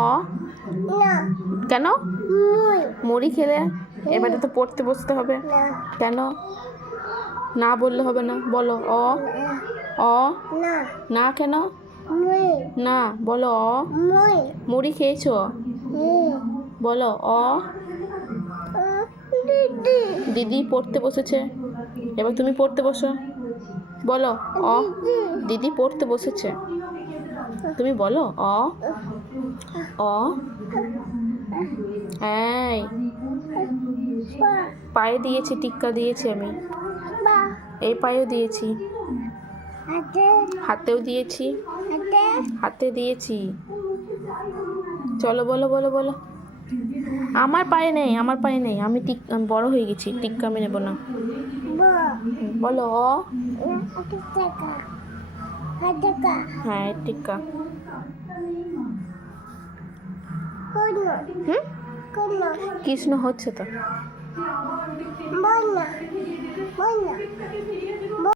অ না কেন? মুই মুড়ি খেলে এবারে তো পড়তে বসতে হবে। না কেন? না বললে হবে না, বলো অ। অ না না কেন? মুই না বলো অ। মুই মুড়ি খেয়েছো? বলো অ। দিদি দিদি পড়তে বসেছে, এবার তুমি পড়তে বসো, বলো অ। দিদি পড়তে বসেছে, তুমি বলো অ। অ এই পায়ে দিয়েছি, টিক্কা দিয়েছি আমি, বা এই পায়েও দিয়েছি, হাতে হাতেও দিয়েছি, হাতে হাতে দিয়েছি। চলো বলো বলো বলো। আমার পায়ে নেই, আমার পায়ে নেই, আমি বড় হয়ে গেছি, টিক্কা আমি নেবো না। বা বলো অ। হাতে টাকা হাতে কা হ্যাঁ টিক্কা। কোন হুম কোন কৃষ্ণ হচ্ছে তো। বল না